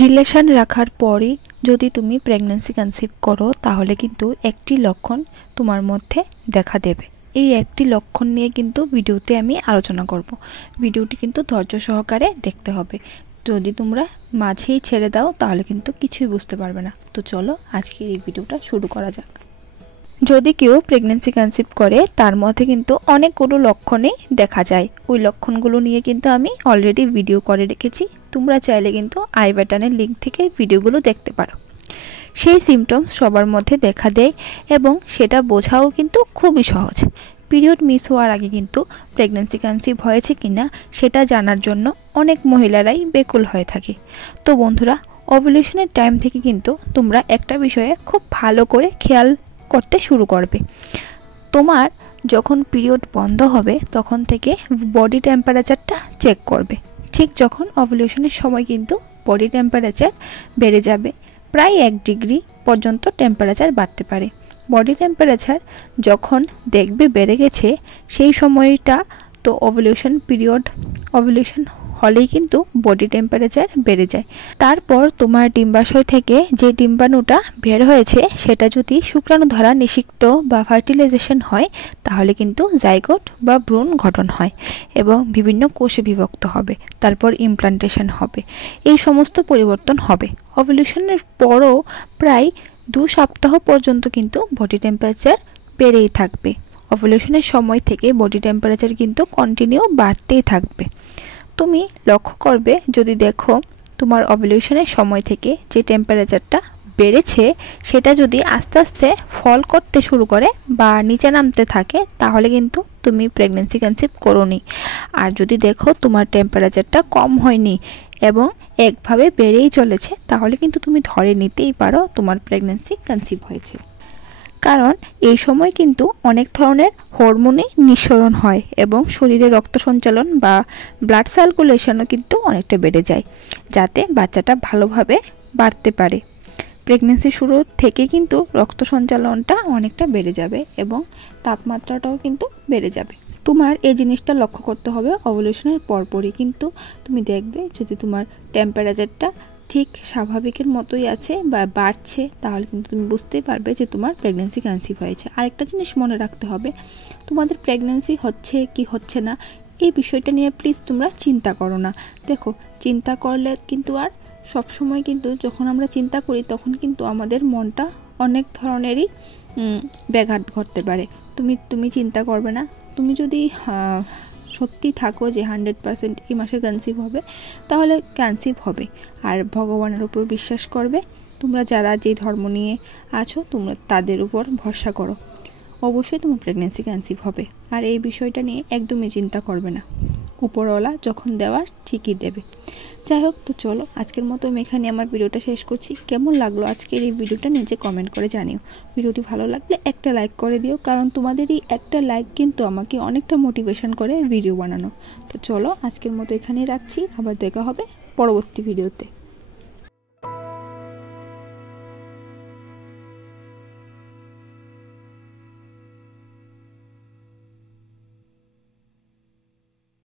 Relation রাখার পরই যদি তুমি প্রেগন্যান্সি কনসিভ করো তাহলে কিন্তু একটি লক্ষণ তোমার মধ্যে দেখা দেবে। এই একটি লক্ষণ নিয়ে কিন্তু ভিডিওতে আমি আলোচনা করব। ভিডিওটি কিন্তু ধৈর্য সহকারে দেখতে হবে। যদি তোমরা মাঝেই ছেড়ে দাও তাহলে কিন্তু কিছুই বুঝতে পারবে না। তো চলো আজকের এই ভিডিওটা শুরু করা যাক। যদি কেউ প্রেগন্যান্সি কনসিভ করে তার মধ্যে কিন্তু অনেকগুলো লক্ষণই দেখা যায়। ওই লক্ষণগুলো নিয়ে কিন্তু আমি অলরেডি ভিডিও করে রেখেছি, তোমরা চাইলে কিন্তু আই বাটনের লিঙ্ক থেকে ভিডিওগুলো দেখতে পারো। সেই সিমটমস সবার মধ্যে দেখা দেয় এবং সেটা বোঝাও কিন্তু খুবই সহজ। পিরিয়ড মিস হওয়ার আগে কিন্তু প্রেগন্যান্সি কনসিভ হয়েছে কিনা সেটা জানার জন্য অনেক মহিলারাই বেকুল হয়ে থাকে। তো বন্ধুরা, ওভুলেশনের টাইম থেকে কিন্তু তোমরা একটা বিষয়ে খুব ভালো করে খেয়াল করতে শুরু করবে। তোমার যখন পিরিয়ড বন্ধ হবে তখন থেকে বডি টেম্পারেচারটা চেক করবে। ঠিক যখন ওভুলেশনের সময় কিন্তু বডি টেম্পারেচার বেড়ে যাবে, প্রায় 1 ডিগ্রি পর্যন্ত টেম্পারেচার বাড়তে পারে। বডি টেম্পারেচার যখন দেখবে বেড়ে গেছে সেই সময়টা তো ওভুলেশন হলেই কিন্তু বডি টেম্পারেচার বেড়ে যায়। তারপর তোমার ডিম্বাশয় থেকে যে ডিম্বাণুটা বের হয়েছে সেটা যদি শুক্রাণু দ্বারা নিষিক্ত বা ফার্টিলাইজেশন হয় তাহলে কিন্তু জাইগোট বা ভ্রূণ গঠন হয় এবং বিভিন্ন কোষে বিভক্ত হবে। তারপর ইমপ্লান্টেশন হবে। এই সমস্ত পরিবর্তন হবে। ওভুলেশনের পরও প্রায় 2 সপ্তাহ পর্যন্ত কিন্তু বডি টেম্পারেচার বেড়েই থাকবে। ওভুলেশনের সময় থেকে বডি টেম্পারেচার কিন্তু কন্টিনিউ বাড়তেই থাকবে। তুমি লক্ষ্য করবে, যদি দেখো তোমার ওভুলেশনের সময় থেকে যে টেম্পারেচারটা বেড়েছে সেটা যদি আস্তে আস্তে ফল করতে শুরু করে বা নিচে নামতে থাকে তাহলে কিন্তু তুমি প্রেগন্যান্সি কনসিভ করোনি। আর যদি দেখো তোমার টেম্পারেচারটা কম হয়নি এবং একভাবে বেড়েই চলেছে তাহলে কিন্তু তুমি ধরে নিতেই পারো তোমার প্রেগন্যান্সি কনসিভ হয়েছে। কারণ এই সময় কিন্তু অনেক ধরনের হরমোনের নিঃসরণ হয় এবং শরীরে রক্ত সঞ্চালন বা ব্লাড সার্কুলেশনও কিন্তু অনেকটা বেড়ে যায়, যাতে বাচ্চাটা ভালোভাবে বাড়তে পারে। প্রেগন্যান্সি শুরুর থেকে কিন্তু রক্ত সঞ্চালনটা অনেকটা বেড়ে যাবে এবং তাপমাত্রাটাও কিন্তু বেড়ে যাবে। তোমার এই জিনিসটা লক্ষ্য করতে হবে ওভুলেশনের পরপরই। কিন্তু তুমি দেখবে যদি তোমার টেম্পারেচারটা ঠিক স্বাভাবিকের মতোই আছে বা বাড়ছে তাহলে কিন্তু তুমি বুঝতেই পারবে যে তোমার প্রেগন্যান্সি কনসিভ হয়েছে। আরেকটা জিনিস মনে রাখতে হবে, তোমাদের প্রেগন্যান্সি হচ্ছে কি হচ্ছে না এই বিষয়টা নিয়ে প্লিজ তোমরা চিন্তা করো না। দেখো, চিন্তা করলে কিন্তু আর সবসময় কিন্তু যখন আমরা চিন্তা করি তখন কিন্তু আমাদের মনটা অনেক ধরনেরই ব্যাঘাত ঘটতে পারে। তুমি চিন্তা করবে না। তুমি যদি সত্যি থাকো যে 100% এই মাসে কনসিভ হবে তাহলে কনসিভ হবে। আর ভগবানের উপর বিশ্বাস করবে। তোমরা যারা যে ধর্ম নিয়ে আছো তোমরা তাদের উপর ভরসা করো, অবশ্যই তোমার প্রেগন্যান্সি কনসিভ হবে। আর এই বিষয়টা নিয়ে একদমই চিন্তা করবে না, উপরওয়ালা যখন দেওয়ার ঠিকই দেবে। যাই হোক, তো চলো আজকের মতো আমি এখানে আমার ভিডিওটা শেষ করছি। কেমন লাগলো আজকের এই ভিডিওটা নিচে কমেন্ট করে জানিও। ভিডিওটি ভালো লাগলে একটা লাইক করে দিও, কারণ তোমাদের এই একটা লাইক কিন্তু আমাকে অনেকটা মোটিভেশন করে ভিডিও বানানো। তো চলো আজকের মতো এখানেই রাখছি, আবার দেখা হবে পরবর্তী ভিডিওতে।